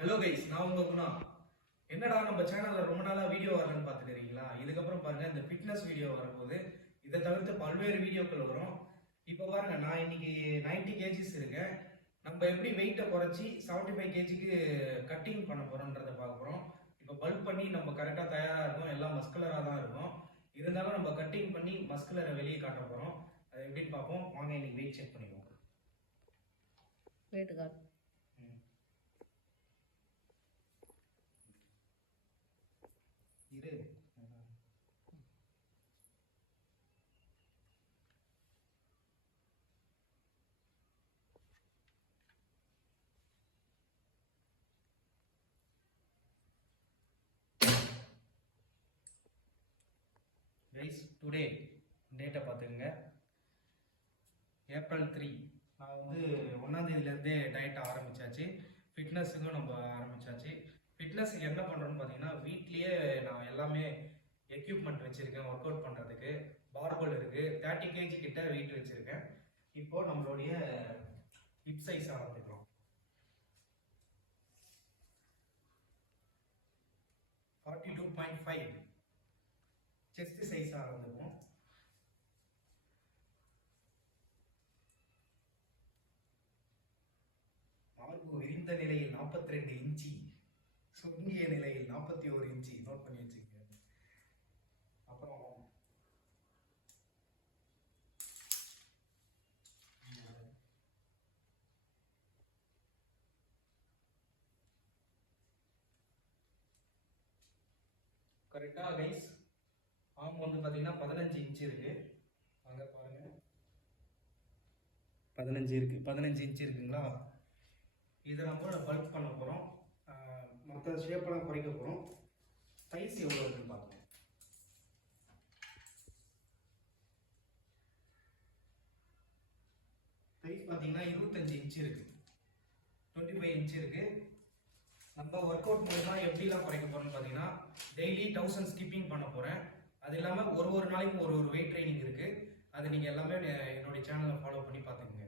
Hello guys, நான் உங்க குணா. என்னடா நம்ம சேனல்ல ரொம்ப நாளா வீடியோ வரலன்னு பாத்துக்கிறீங்களா? இதுக்கப்புறம் பாருங்க, இந்த ஃபிட்னஸ் வீடியோ வரப்போகுது. இதை தவிர்த்து பல்வேறு வீடியோக்கள் வரும். இப்போ பாருங்க, நான் இன்னைக்கு 90 கேஜிஸ் இருக்கேன். நம்ம எப்படி வெயிட்டை குறைச்சி 75 கேஜிக்கு கட்டிங் பண்ண போறோம்ன்றதை பார்க்க போறோம். இப்போ பல்க் பண்ணி நம்ம கரெக்டாக தயாரா இருக்கும், எல்லாம் மஸ்குலரா தான் இருக்கும். இருந்தாலும் நம்ம கட்டிங் பண்ணி மஸ்குலரை வெளியே காட்ட போறோம். அது எப்படின்னு பார்ப்போம். வாங்க இன்னைக்கு வெயிட் செக் பண்ணிடுவோம். வெயிட் காட் இரு. கைஸ், டுடே டேட்டை பார்த்துக்குங்க. ஏப்ரல் 3. நான் வந்து 1ஆம் தேதியிலேருந்தே டயட்டை ஆரம்பிச்சாச்சு. ஃபிட்னஸுக்கும் நம்ம ஆரம்பிச்சாச்சு. ஃபிட்னஸுக்கு என்ன பண்ணுறோன்னு பார்த்தீங்கன்னா, வீட்லேயே நான் எல்லாமே எக்யூப்மெண்ட் வச்சுருக்கேன். ஒர்க் அவுட் பண்ணுறதுக்கு பார்பல் இருக்குது. 30 கேஜி கிட்ட வெயிட் வச்சுருக்கேன். இப்போது நம்மளுடைய ஹிப் சைஸ் ஆரம்பிக்கிறோம். 42.5. செஸ்ட் சைஸ் ஆரம்பிப்போம். மார்பு விரிந்த நிலையில் 42 இன்ச்சி, சுருங்கிய நிலையில் 41 இன்ச்சி. நோட் பண்ணி வச்சுக்கோங்க. அப்புறம் கரெக்டா கைஸ், ஆம் வந்து பார்த்தீங்கன்னா 15 இன்ச்சு இருக்கு. அங்கே பாருங்க, 15 இருக்கு. 15 இன்ச்சு இருக்குங்களா? இதை நம்ம பல்க் பண்ண போகிறோம். மற்ற ஷேப்பெல்லாம் குறைக்க போகிறோம். சைஸ் எவ்வளோ இருக்குன்னு பார்க்கணும். சைஸ் பார்த்தீங்கன்னா 25 இன்ச்சு இருக்கு, 25 இன்ச்சு இருக்கு. நம்ம ஒர்க் அவுட் மூலமா எப்படிலாம் குறைக்க போறோம்னு பார்த்தீங்கன்னா, டெய்லி 1000 ஸ்கிப்பிங் பண்ண போகிறேன். அது இல்லாமல் ஒரு நாளைக்கும் ஒரு வெயிட் ட்ரைனிங் இருக்கு. அது நீங்கள் எல்லாமே என்னுடைய சேனலை ஃபாலோ பண்ணி பார்த்துக்கோங்க.